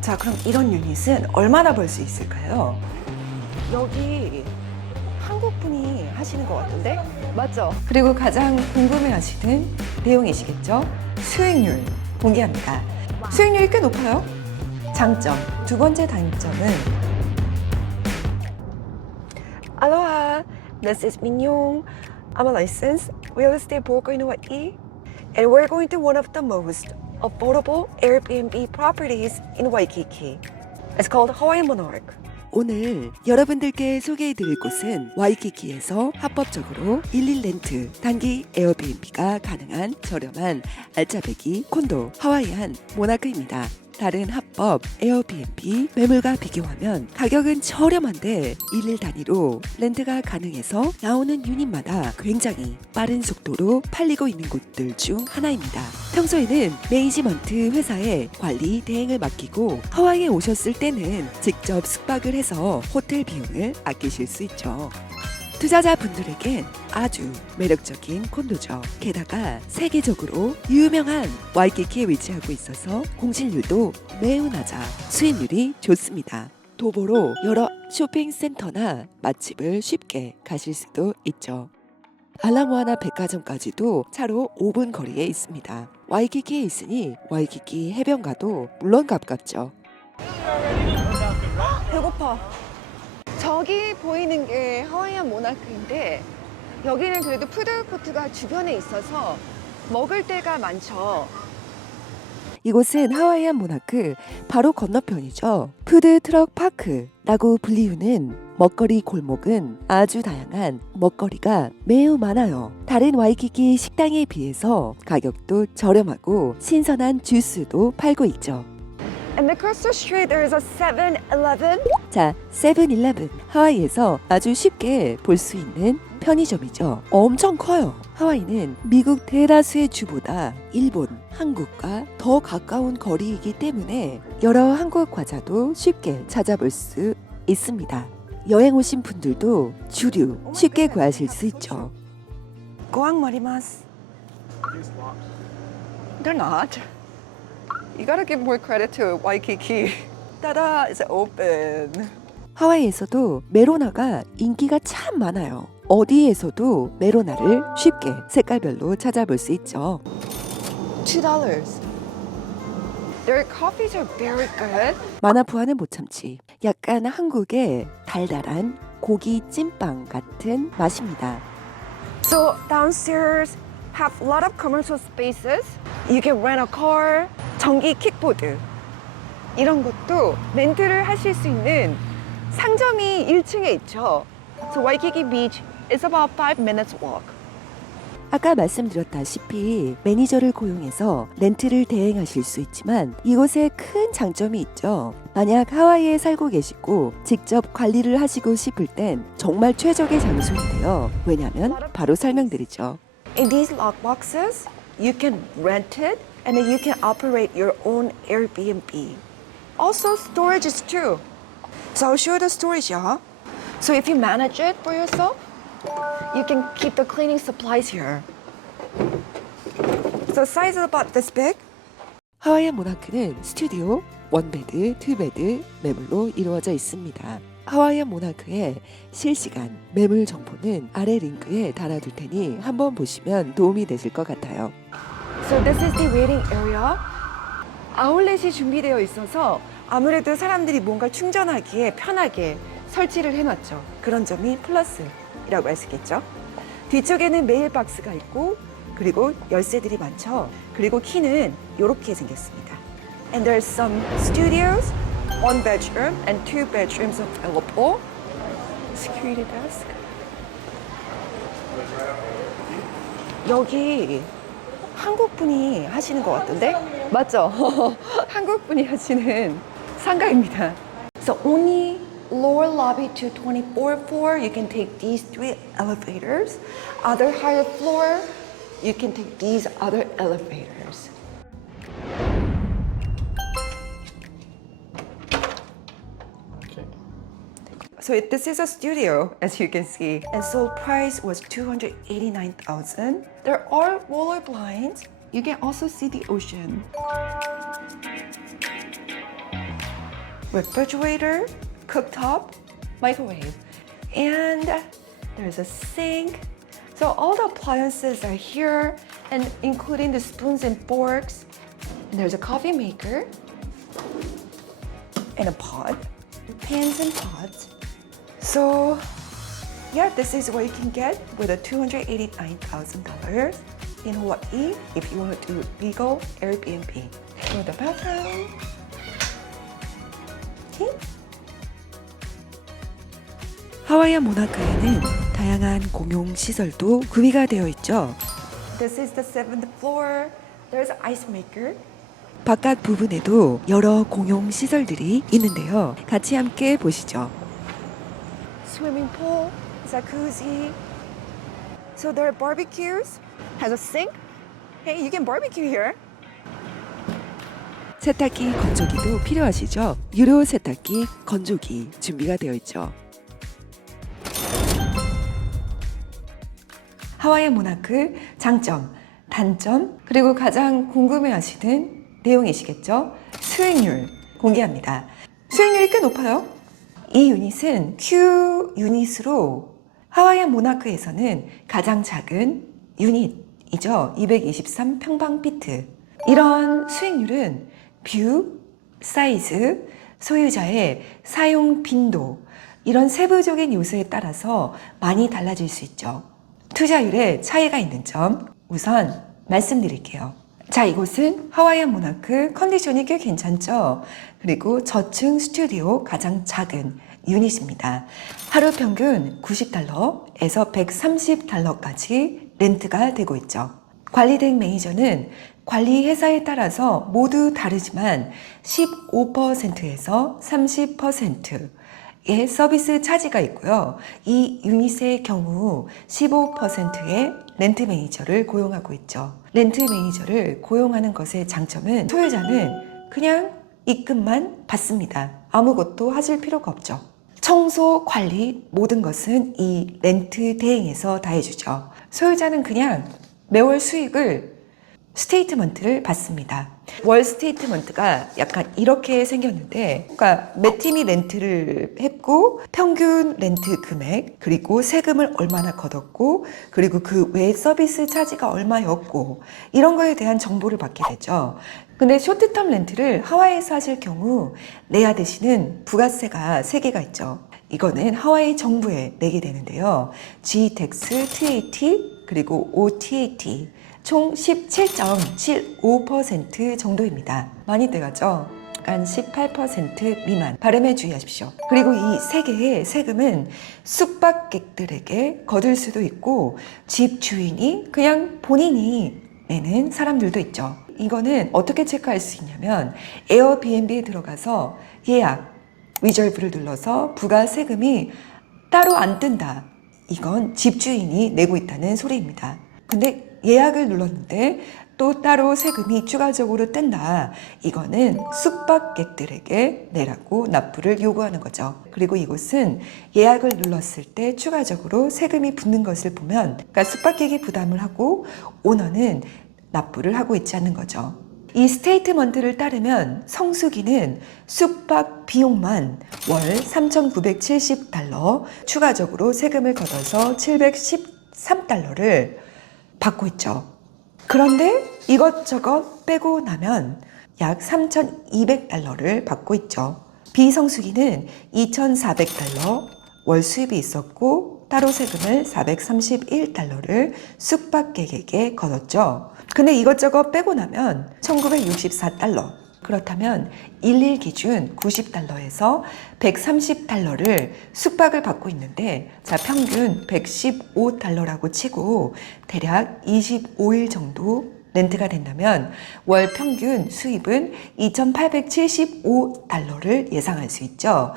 자, 그럼 이런 유닛은 얼마나 벌 수 있을까요? 여기 한국 분이 하시는 것 같은데? 맞죠? 그리고 가장 궁금해하시는 내용이시겠죠? 수익률 공개합니다. 수익률이 꽤 높아요. 장점, 두 번째 단점은 Aloha, this is Minyoung. I'm a licensed real estate broker in Hawaii, and we're going to one of the most affordable Airbnb properties in Waikiki. It's called Hawaiian Monarch. 오늘 여러분들께 소개해드릴 곳은 와이키키에서 합법적으로 1일 렌트, 단기 에어비앤비가 가능한 저렴한 알짜배기 콘도 하와이안 모나크입니다. 다른 합법 에어비앤비 매물과 비교하면 가격은 저렴한데 1일 단위로 렌트가 가능해서 나오는 유닛마다 굉장히 빠른 속도로 팔리고 있는 곳들 중 하나입니다. 평소에는 매니지먼트 회사에 관리 대행을 맡기고 하와이에 오셨을 때는 직접 숙박을 해서 호텔 비용을 아끼실 수 있죠. 투자자분들에겐 아주 매력적인 콘도죠. 게다가 세계적으로 유명한 와이키키에 위치하고 있어서 공실률도 매우 낮아 수익률이 좋습니다. 도보로 여러 쇼핑센터나 맛집을 쉽게 가실 수도 있죠. 알라모아나 백화점까지도 차로 5분 거리에 있습니다. 와이키키에 있으니 와이키키 해변가도 물론 가깝죠. 배고파. 저기 보이는 게 하와이안 모나크인데 여기는 그래도 푸드코트가 주변에 있어서 먹을 데가 많죠. 이곳은 하와이안 모나크 바로 건너편이죠. 푸드트럭 파크라고 불리우는 먹거리 골목은 아주 다양한 먹거리가 매우 많아요. 다른 와이키키 식당에 비해서 가격도 저렴하고 신선한 주스도 팔고 있죠. And across the street there is a 7-Eleven. 자, 7-Eleven. 하와이에서 아주 쉽게 볼 수 있는 편의점이죠. 엄청 커요. 하와이는 미국 대다수의 주보다 일본, 한국과 더 가까운 거리이기 때문에 여러 한국 과자도 쉽게 찾아볼 수 있습니다. 여행 오신 분들도 주류 쉽게 구하실 수 있죠. 고항마리마스. They're not. You gotta give more credit to Waikiki. Ta-da! It's open. 하와이에서도 메로나가 인기가 참 많아요. 어디에서도 메로나를 쉽게 색깔별로 찾아볼 수 있죠. $2. Their coffees are very good. 마나푸아는 못 참지. 약간 한국의 달달한 고기 찐빵 같은 맛입니다. So downstairs have a lot of commercial spaces. You can rent a car. 전기 킥보드 이런 것도 렌트를 하실 수 있는 상점이 1층에 있죠. So Waikiki Beach is about 5 minutes walk. 아까 말씀드렸다시피 매니저를 고용해서 렌트를 대행하실 수 있지만 이곳에 큰 장점이 있죠. 만약 하와이에 살고 계시고 직접 관리를 하시고 싶을 땐 정말 최적의 장소인데요. 왜냐하면 바로 설명드리죠. In these lockboxes, you can rent it and then you can operate your own Airbnb. Also, storage is too. So I'll show you the storage, yeah? So if you manage it for yourself, you can keep the cleaning supplies here. So size is about this big. 하와이안 모나크는 스튜디오, 원베드, 투베드 매물로 이루어져 있습니다. 하와이안 모나크의 실시간 매물 정보는 아래 링크에 달아둘 테니 한번 보시면 도움이 되실 것 같아요. So this is the waiting area. 아울렛이 준비되어 있어서 아무래도 사람들이 뭔가 충전하기에 편하게 설치를 해놨죠. 그런 점이 플러스라고 할 수 있겠죠. 뒤쪽에는 메일박스가 있고 그리고 열쇠들이 많죠. 그리고 키는 이렇게 생겼습니다. And there's some studios, 1 bedroom and 2 bedrooms available. Security desk. 여기 한국 분이 하시는 것 같은데? 맞죠? 한국 분이 하시는 상가입니다. So only lower lobby to 24th floor, you can take these 3 elevators. Other higher floor, you can take these other elevators. So this is a studio, as you can see. And sold price was $289,000. There are roller blinds. You can also see the ocean. refrigerator, cooktop, microwave, and there's a sink. So all the appliances are here, and including the spoons and forks. And there's a coffee maker and a pot, pans and pots. So yeah, this is what you can get with a $289,000 in Hawaii if you want to do legal Airbnb. For the bathroom. Okay. 하와이안 모나코에는 다양한 공용 시설도 구비가 되어 있죠. This is the 7th floor. There's an ice maker. 바깥 부분에도 여러 공용 시설들이 있는데요. 같이 함께 보시죠. Swimming pool, jacuzzi. So there are barbecues. Has a sink. Hey, you can barbecue here. 세탁기, 건조기도 필요하시죠? 유료 세탁기, 건조기 준비가 되어 있죠. 하와이안 모나크 장점, 단점, 그리고 가장 궁금해하시는 내용이시겠죠? 수익률 공개합니다. 수익률이 꽤 높아요. 이 유닛은 Q 유닛으로 하와이안 모나크에서는 가장 작은 유닛이죠. 223 평방피트. 이런 수익률은 뷰, 사이즈, 소유자의 사용 빈도, 이런 세부적인 요소에 따라서 많이 달라질 수 있죠. 투자율에 차이가 있는 점 우선 말씀드릴게요. 자, 이곳은 하와이안 모나크 컨디션이 꽤 괜찮죠? 그리고 저층 스튜디오 가장 작은 유닛입니다. 하루 평균 $90에서 $130까지 렌트가 되고 있죠. 관리된 매니저는 관리 회사에 따라서 모두 다르지만 15%에서 30%의 서비스 차지가 있고요. 이 유닛의 경우 15%의 렌트 매니저를 고용하고 있죠. 렌트 매니저를 고용하는 것의 장점은 소유자는 그냥 입금만 받습니다. 아무것도 하실 필요가 없죠. 청소, 관리, 모든 것은 이 렌트 대행에서 다 해주죠. 소유자는 그냥 매월 수익을 스테이트먼트를 받습니다. 월 스테이트먼트가 약간 이렇게 생겼는데, 그러니까 몇 팀이 렌트를 했고 평균 렌트 금액, 그리고 세금을 얼마나 걷었고, 그리고 그 외 서비스 차지가 얼마였고, 이런 거에 대한 정보를 받게 되죠. 근데 쇼트텀 렌트를 하와이에서 하실 경우 내야 되시는 부가세가 3개가 있죠. 이거는 하와이 정부에 내게 되는데요. G-tax, TAT, 그리고 OTAT 총 17.75% 정도입니다. 많이 들어가죠? 약간 18% 미만. 발음에 주의하십시오. 그리고 이 3개의 세금은 숙박객들에게 거둘 수도 있고 집 주인이 그냥 본인이 내는 사람들도 있죠. 이거는 어떻게 체크할 수 있냐면 에어비앤비에 들어가서 예약, 리저브를 눌러서 부가 세금이 따로 안 뜬다. 이건 집주인이 내고 있다는 소리입니다. 근데 예약을 눌렀는데 또 따로 세금이 추가적으로 뜬다. 이거는 숙박객들에게 내라고 납부를 요구하는 거죠. 그리고 이곳은 예약을 눌렀을 때 추가적으로 세금이 붙는 것을 보면, 그러니까 숙박객이 부담을 하고 오너는 납부를 하고 있지 않는 거죠. 이 스테이트먼트를 따르면 성수기는 숙박 비용만 월 $3,970, 추가적으로 세금을 걷어서 $713를 받고 있죠. 그런데 이것저것 빼고 나면 약 $3,200를 받고 있죠. 비성수기는 $2,400 월 수입이 있었고 따로 세금을 $431를 숙박객에게 걷었죠. 근데 이것저것 빼고 나면 $1,964. 그렇다면 일일 기준 $90에서 $130를 숙박을 받고 있는데, 자, 평균 $115라고 치고 대략 25일 정도 렌트가 된다면 월 평균 수입은 $2,875를 예상할 수 있죠.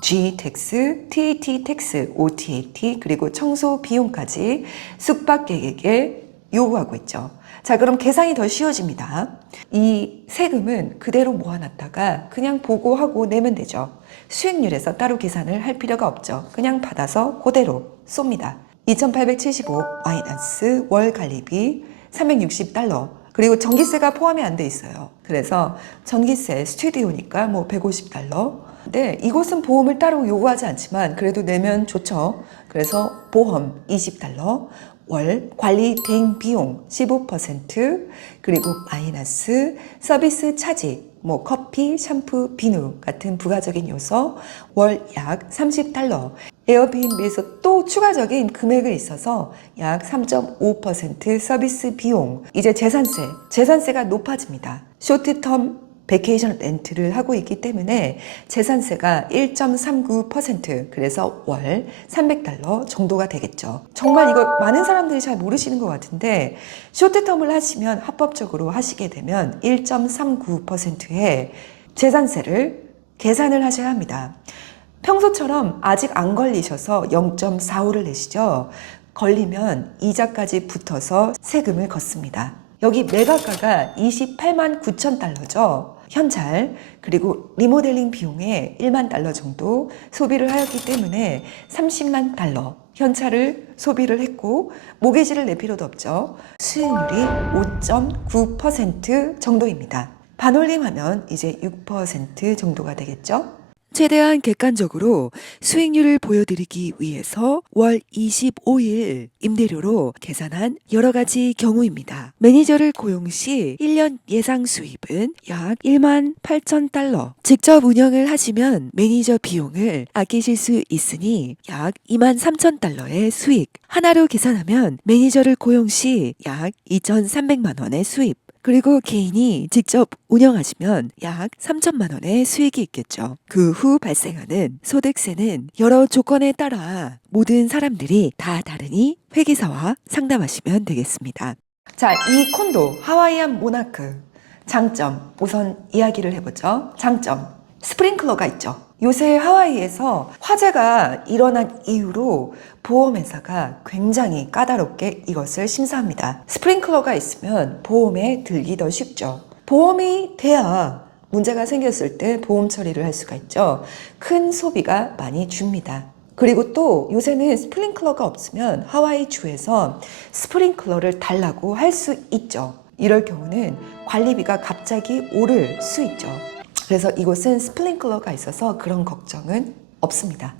G-tax, TAT tax, OTAT, 그리고 청소 비용까지 숙박객에게 요구하고 있죠. 자, 그럼 계산이 더 쉬워집니다. 이 세금은 그대로 모아놨다가 그냥 보고하고 내면 되죠. 수익률에서 따로 계산을 할 필요가 없죠. 그냥 받아서 그대로 쏩니다. $2,875 마이너스 월 관리비 $360, 그리고 전기세가 포함이 안 돼 있어요. 그래서 전기세 스튜디오니까 뭐 $150. 근데 이곳은 보험을 따로 요구하지 않지만 그래도 내면 좋죠. 그래서 보험 $20, 월 관리 대행 비용 15%, 그리고 마이너스 서비스 차지, 뭐 커피, 샴푸, 비누 같은 부가적인 요소 월 약 $30. 에어비앤비에서 또 추가적인 금액을 있어서 약 3.5% 서비스 비용. 이제 재산세가 높아집니다. 쇼트텀 베케이션 렌트를 하고 있기 때문에 재산세가 1.39%, 그래서 월 $300 정도가 되겠죠. 정말 이거 많은 사람들이 잘 모르시는 것 같은데 쇼트텀을 하시면 합법적으로 하시게 되면 1.39%의 재산세를 계산을 하셔야 합니다. 평소처럼 아직 안 걸리셔서 0.45를 내시죠. 걸리면 이자까지 붙어서 세금을 걷습니다. 여기 매각가가 28만 9천 달러죠. 현찰, 그리고 리모델링 비용에 $1만 정도 소비를 하였기 때문에 30만 달러 현찰을 소비를 했고 모기지를 낼 필요도 없죠. 수익률이 5.9% 정도입니다. 반올림하면 이제 6% 정도가 되겠죠. 최대한 객관적으로 수익률을 보여드리기 위해서 월 25일 임대료로 계산한 여러 가지 경우입니다. 매니저를 고용 시 1년 예상 수입은 약 1만 8천 달러. 직접 운영을 하시면 매니저 비용을 아끼실 수 있으니 약 2만 3천 달러의 수익. 하나로 계산하면 매니저를 고용 시 약 2,300만 원의 수입. 그리고 개인이 직접 운영하시면 약 3천만 원의 수익이 있겠죠. 그 후 발생하는 소득세는 여러 조건에 따라 모든 사람들이 다 다르니 회계사와 상담하시면 되겠습니다. 자, 이 콘도 하와이안 모나크 장점 우선 이야기를 해보죠. 장점 스프링클러가 있죠. 요새 하와이에서 화재가 일어난 이후로 보험회사가 굉장히 까다롭게 이것을 심사합니다. 스프링클러가 있으면 보험에 들기 더 쉽죠. 보험이 돼야 문제가 생겼을 때 보험 처리를 할 수가 있죠. 큰 소비가 많이 줍니다. 그리고 또 요새는 스프링클러가 없으면 하와이 주에서 스프링클러를 달라고 할 수 있죠. 이럴 경우는 관리비가 갑자기 오를 수 있죠. 그래서 이곳은 스프링클러가 있어서 그런 걱정은 없습니다.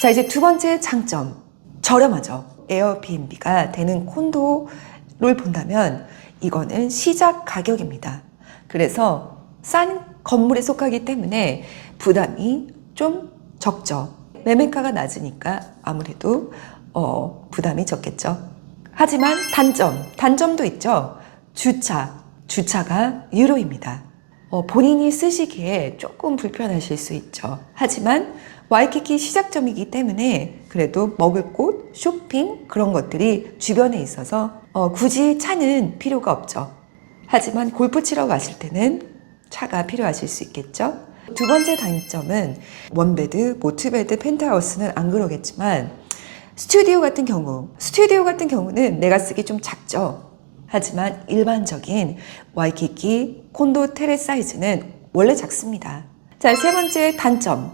자, 이제 두 번째 장점. 저렴하죠. 에어비앤비가 되는 콘도를 본다면 이거는 시작 가격입니다. 그래서 싼 건물에 속하기 때문에 부담이 좀 적죠. 매매가가 낮으니까 아무래도 부담이 적겠죠. 하지만 단점도 있죠. 주차가 유료입니다. 본인이 쓰시기에 조금 불편하실 수 있죠. 하지만 와이키키 시작점이기 때문에 그래도 먹을 곳, 쇼핑 그런 것들이 주변에 있어서 굳이 차는 필요가 없죠. 하지만 골프 치러 가실 때는 차가 필요하실 수 있겠죠. 두 번째 단점은 원베드, 모투베드, 펜트하우스는 안 그러겠지만 스튜디오 같은 경우는 내가 쓰기 좀 작죠. 하지만 일반적인 와이키키 콘도 테레 사이즈는 원래 작습니다. 자, 세 번째 단점.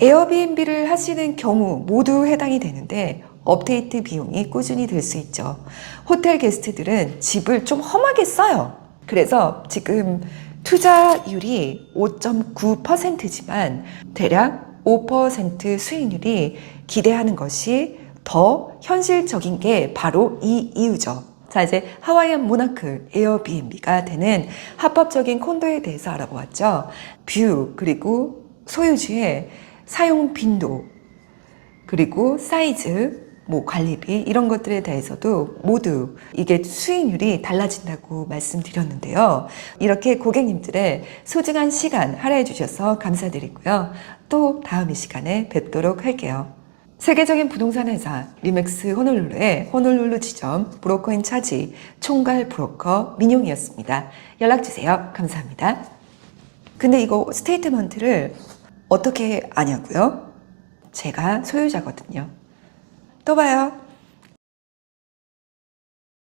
에어비앤비를 하시는 경우 모두 해당이 되는데 업데이트 비용이 꾸준히 들 수 있죠. 호텔 게스트들은 집을 좀 험하게 써요. 그래서 지금 투자율이 5.9%지만 대략 5% 수익률이 기대하는 것이 더 현실적인 게 바로 이 이유죠. 자, 이제 하와이안 모나크 에어비앤비가 되는 합법적인 콘도에 대해서 알아보았죠. 뷰, 그리고 소유주의 사용 빈도, 그리고 사이즈, 관리비 이런 것들에 대해서도 모두 이게 수익률이 달라진다고 말씀드렸는데요. 이렇게 고객님들의 소중한 시간 할애해 주셔서 감사드리고요. 또 다음 이 시간에 뵙도록 할게요. 세계적인 부동산 회사 리맥스 호놀룰루의 호놀룰루 지점 브로커인 차지 총괄 브로커 민용이었습니다. 연락주세요. 감사합니다. 근데 이거 스테이트먼트를 어떻게 아냐고요? 제가 소유자거든요. 또 봐요.